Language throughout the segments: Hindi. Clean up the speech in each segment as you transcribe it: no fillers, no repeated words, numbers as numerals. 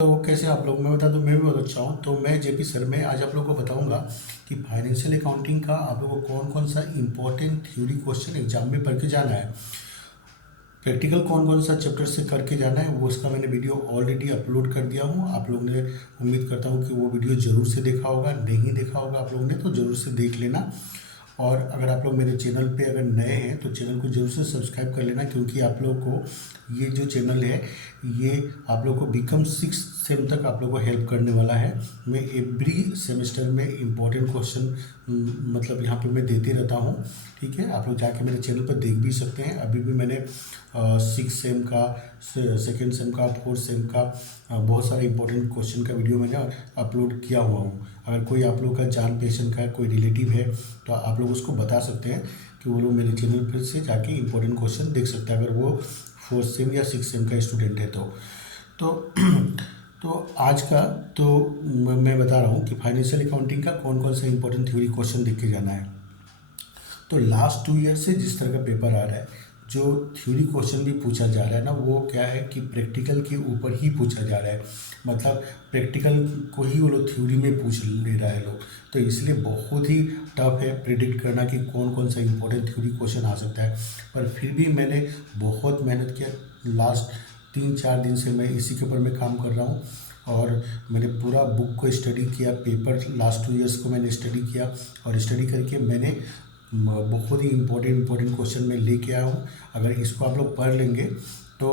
तो कैसे आप लोग, मैं बता दूं, मैं भी बहुत अच्छा हूँ। तो मैं जेपी सर में आज आप लोगों को बताऊंगा कि फाइनेंशियल अकाउंटिंग का आप लोगों को कौन कौन सा इंपॉर्टेंट थ्योरी क्वेश्चन एग्जाम में पढ़ के जाना है, प्रैक्टिकल कौन कौन सा चैप्टर से करके जाना है। वो उसका मैंने वीडियो ऑलरेडी अपलोड कर दिया हूँ। आप लोग ने, उम्मीद करता हूँ कि वो वीडियो ज़रूर से देखा होगा। नहीं देखा होगा आप लोगों ने तो ज़रूर से देख लेना। और अगर आप लोग मेरे चैनल पे अगर नए हैं तो चैनल को जरूर से सब्सक्राइब कर लेना, क्योंकि आप लोग को ये जो चैनल है ये आप लोग को बीकॉम 6 सेम तक आप लोग को हेल्प करने वाला है। मैं एवरी सेमेस्टर में इम्पोर्टेंट क्वेश्चन मतलब यहाँ पे मैं देते रहता हूँ। ठीक है, आप लोग जाके मेरे चैनल पर देख भी सकते हैं। अभी भी मैंने 6 सेम का, सेकेंड सेम का, 4th सेम का बहुत सारे इंपॉर्टेंट क्वेश्चन का वीडियो मैंने अपलोड किया हुआ हूँ। अगर कोई आप लोग का जान पहचान का कोई रिलेटिव है तो आप लोग उसको बता सकते हैं कि वो लोग मेरे चैनल पर से जाके इंपॉर्टेंट क्वेश्चन देख सकते हैं, अगर वो 4th सेम या 6th सेम का स्टूडेंट है तो तो आज का तो मैं बता रहा हूँ कि फाइनेंशियल अकाउंटिंग का कौन कौन सा इंपॉर्टेंट थ्योरी क्वेश्चन देख के जाना है। तो लास्ट 2 ईयर से जिस तरह का पेपर आ रहा है, जो थ्योरी क्वेश्चन भी पूछा जा रहा है ना, वो क्या है कि प्रैक्टिकल के ऊपर ही पूछा जा रहा है। मतलब प्रैक्टिकल को ही वो लोग थ्योरी में पूछ ले रहा है लोग। तो इसलिए बहुत ही टफ है प्रिडिक्ट करना कि कौन कौन सा इंपॉर्टेंट थ्योरी क्वेश्चन आ सकता है। पर फिर भी मैंने बहुत मेहनत किया। लास्ट 3-4 दिन से मैं इसी के ऊपर मैं काम कर रहा हूँ। और मैंने पूरा बुक को स्टडी किया, पेपर लास्ट 2 ईयर्स को मैंने स्टडी किया। और स्टडी करके मैंने बहुत ही इम्पोर्टेंट क्वेश्चन मैं लेके आया हूँ। अगर इसको आप लोग पढ़ लेंगे तो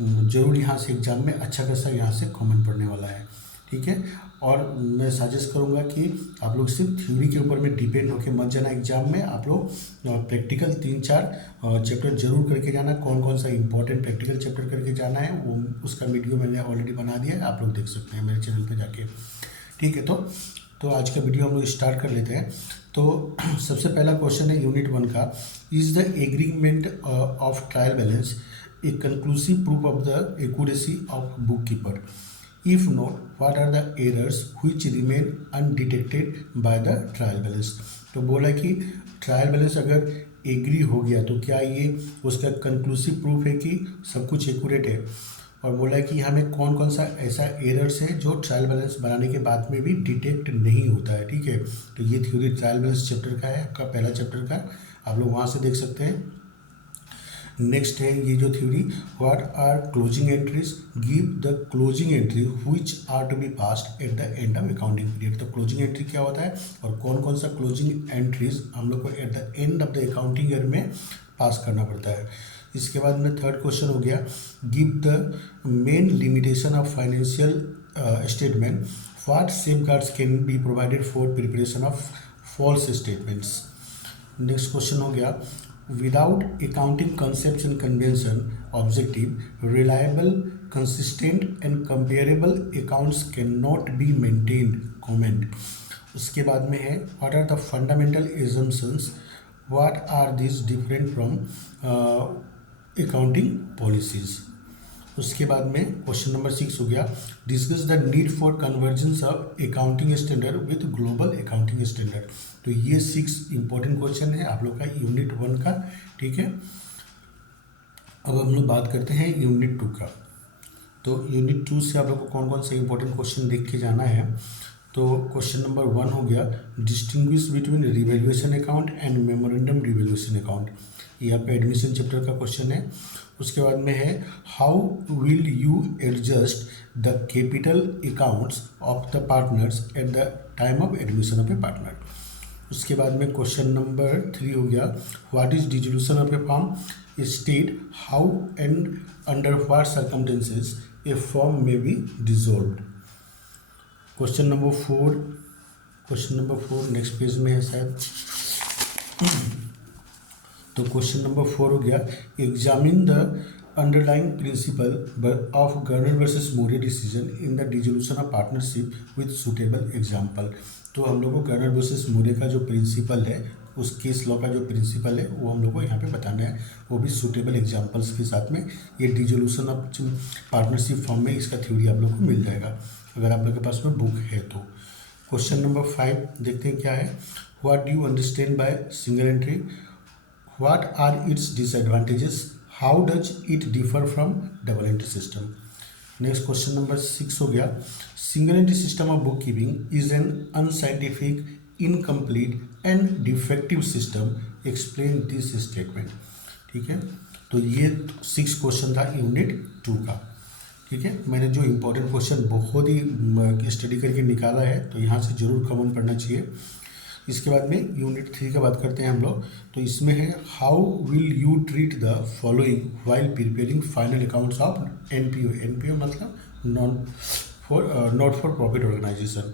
ज़रूर यहाँ से एग्ज़ाम में अच्छा खासा यहाँ से कॉमन पड़ने वाला है। ठीक है, और मैं सजेस्ट करूँगा कि आप लोग सिर्फ थ्योरी के ऊपर में डिपेंड होकर मत जाना एग्ज़ाम में। आप लोग प्रैक्टिकल 3-4 चैप्टर जरूर करके जाना। कौन कौन सा इंपॉर्टेंट प्रैक्टिकल चैप्टर करके जाना है वो उसका वीडियो मैंने ऑलरेडी बना दिया है, आप लोग देख सकते हैं मेरे चैनल पर जाके। ठीक है, तो आज का वीडियो हम लोग स्टार्ट कर लेते हैं। तो सबसे पहला क्वेश्चन है यूनिट 1 का, is the agreement of trial balance a conclusive proof of the accuracy of book keeper? If not, what are the errors which remain undetected by the trial balance? तो बोला कि ट्रायल बैलेंस अगर एग्री हो गया तो क्या ये उसका कंक्लूसिव प्रूफ है कि सब कुछ एक्यूरेट है। और बोला है कि हमें कौन कौन सा ऐसा एरर्स है जो ट्रायल बैलेंस बनाने के बाद में भी डिटेक्ट नहीं होता है। ठीक है, तो ये थ्योरी ट्रायल बैलेंस चैप्टर का है, आपका पहला चैप्टर का, आप लोग वहाँ से देख सकते हैं। नेक्स्ट है ये जो theory, what are closing entries, give the closing entry which are to be passed at the end of accounting period. तो क्लोजिंग एंट्री क्या होता है और कौन कौन सा क्लोजिंग एंट्रीज हम लोग को eight the end of the accounting year में पास करना पड़ता है। इसके बाद में थर्ड क्वेश्चन हो गया, give the main limitation of financial statement, what safeguards can be provided for preparation of false statements. Next question हो गया, without accounting concepts and convention objective, reliable, consistent and comparable accounts cannot be maintained, comment। उसके बाद में है, what are the fundamental assumptions, what are these different from accounting policies। उसके बाद में क्वेश्चन नंबर 6 हो गया, discuss the need for convergence of accounting standard with global accounting standard. तो ये 6 इंपॉर्टेंट क्वेश्चन है आप लोग का यूनिट 1 का। ठीक है, अब हम लोग बात करते हैं यूनिट 2 का। तो यूनिट 2 से आप लोग को कौन कौन से इंपॉर्टेंट क्वेश्चन देख के जाना है। तो क्वेश्चन नंबर 1 हो गया, distinguish between revaluation account and memorandum revaluation account. ये आपका एडमिशन चैप्टर का क्वेश्चन है। उसके बाद में है, how will you adjust the capital accounts of the partners at the time of admission of a partner. उसके बाद में क्वेश्चन नंबर 3 हो गया, what is dissolution of a firm, state how and under what circumstances a firm may be dissolved. Question number 4 next page में है शायद। तो क्वेश्चन नंबर 4 हो गया, examine the underlying principle of Garner versus Murray decision in the dissolution of partnership with suitable example. तो हम लोग को गर्नर वर्सेस मोरे का जो प्रिंसिपल है, उस केस लॉ का जो प्रिंसिपल है वो हम लोग को यहाँ पे बताना है, वो भी सुटेबल एग्जाम्पल्स के साथ में। ये डिसोल्यूशन ऑफ पार्टनरशिप फॉर्म में इसका थ्योरी आप लोग को मिल जाएगा अगर आप लोग के पास में बुक है तो। क्वेश्चन नंबर 5 देखते हैं क्या है, what do you understand by single entry, what are its disadvantages, how does it differ from double entry system। Next question number 6 हो गया, single entry system of book keeping is an unscientific, incomplete and defective system, explain this statement. ठीक है, तो ये 6 क्वेश्चन था यूनिट 2 का। ठीक है, मैंने जो इम्पोर्टेंट क्वेश्चन बहुत ही स्टडी करके निकाला है, तो यहाँ से जरूर कॉमन पढ़ना चाहिए। इसके बाद में यूनिट 3 का बात करते हैं हम लोग। तो इसमें है, how will you treat the following while preparing final accounts of NPO. NPO मतलब नॉट फॉर प्रॉफिट ऑर्गेनाइजेशन।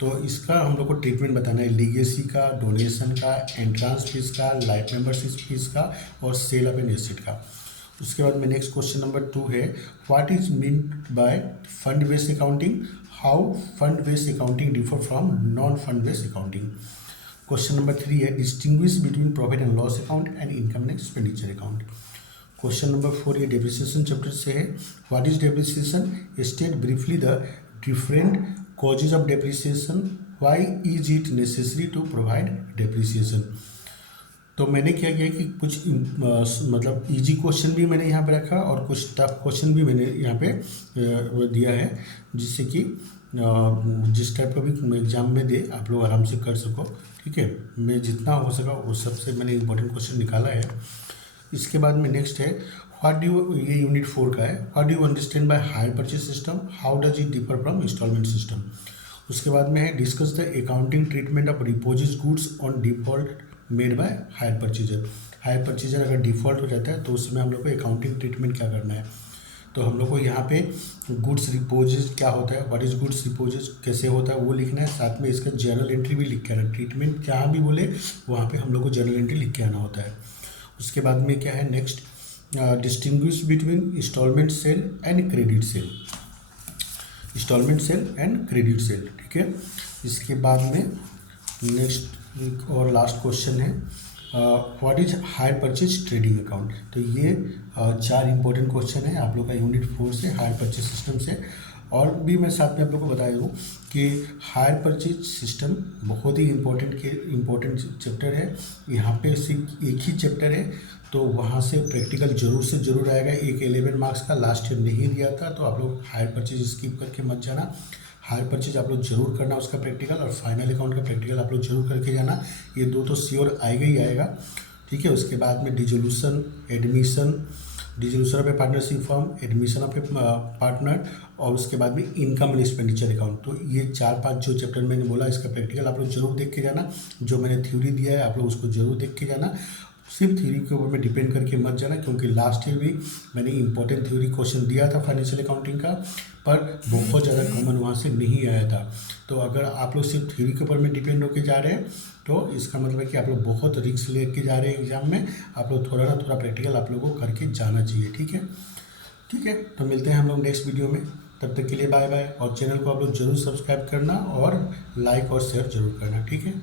तो इसका हम लोग को ट्रीटमेंट बताना है, लीगेसी का, डोनेशन का, एंट्रांस फीस का, लाइफ मेंबरशिप फीस का और सेल ऑफ एन एसेट का। उसके बाद में नेक्स्ट क्वेश्चन नंबर 2 है, what is meant by fund based accounting, how fund based accounting differ from non fund based accounting. Question number 3 है, distinguish between profit and loss account and income and expenditure account. Question number 4 ये डेप्रिसिएशन चैप्टर से है, what is depreciation, state briefly the different causes of depreciation, why is it necessary to provide depreciation. तो मैंने क्या किया कि कुछ मतलब इजी क्वेश्चन भी मैंने यहाँ पे रखा और कुछ टफ क्वेश्चन भी मैंने यहाँ पे दिया है, जिससे कि जिस टाइप का भी एग्जाम में दे आप लोग आराम से कर सको। ठीक है, मैं जितना हो सका उस सबसे मैंने इंपॉर्टेंट क्वेश्चन निकाला है। इसके बाद में नेक्स्ट है, व्हाट डू, ये यूनिट 4 का है, what do you understand by hire purchase system, how does it differ from instalment system. उसके बाद में है, discuss the accounting treatment of repossessed goods on default made by hire purchaser. Hire purchaser अगर डिफ़ॉल्ट हो जाता है तो उसमें हम लोग को अकाउंटिंग ट्रीटमेंट क्या करना है। तो हम लोग को यहाँ पे गुड्स रिपोजिज क्या होता है, व्हाट इज गुड्स रिपोजिज कैसे होता है वो लिखना है, साथ में इसका जर्नल एंट्री भी लिख के आना। ट्रीटमेंट जहाँ भी बोले वहाँ पे हम लोग को जर्नल एंट्री लिख के आना होता है। उसके बाद में क्या है next, distinguish between installment sale and credit sale, installment sale and credit sale. ठीक है, इसके बाद में नेक्स्ट और लास्ट क्वेश्चन है, what is hire purchase trading account. तो ये 4 इंपॉर्टेंट क्वेश्चन है आप लोग का यूनिट 4 से, हायर परचेज सिस्टम से। और भी मैं साथ में आप लोग को बता दूँ कि हायर परचेज सिस्टम बहुत ही इम्पोर्टेंट चैप्टर है। यहाँ पे सिर्फ एक ही चैप्टर है, तो वहाँ से प्रैक्टिकल जरूर से ज़रूर आएगा। एक 11 मार्क्स का लास्ट ईयर नहीं दिया था, तो आप लोग हायर परचेज स्किप करके मत जाना। हायर परचेज आप लोग जरूर करना उसका प्रैक्टिकल, और फाइनल अकाउंट का प्रैक्टिकल आप लोग जरूर करके जाना। ये 2 तो श्योर आएगा ही आएगा। ठीक है, उसके बाद में dissolution, admission, dissolution of A partnership form, admission of a partner, और उसके बाद में इनकम एंड एक्सपेंडिचर अकाउंट। तो ये 4-5 जो चैप्टर मैंने बोला इसका प्रैक्टिकल आप लोग जरूर देख के जाना। जो मैंने थ्योरी दिया है आप लोग उसको जरूर देख के जाना। सिर्फ थ्योरी के ऊपर में डिपेंड करके मत जाना, क्योंकि लास्ट ईयर भी मैंने इंपॉर्टेंट थ्योरी क्वेश्चन दिया था फाइनेंशियल अकाउंटिंग का, पर बहुत ज़्यादा कॉमन वहाँ से नहीं आया था। तो अगर आप लोग सिर्फ थ्योरी के ऊपर में डिपेंड होकर जा रहे हैं तो इसका मतलब है कि आप लोग बहुत रिस्क लेके जा रहे हैं एग्जाम में। आप लोग थोड़ा ना थोड़ा प्रैक्टिकल आप लोगों को करके जाना चाहिए। ठीक है, ठीक है, तो मिलते हैं हम लोग नेक्स्ट वीडियो में। तब तक के लिए बाय बाय, और चैनल को आप लोग जरूर सब्सक्राइब करना और लाइक और शेयर जरूर करना। ठीक है।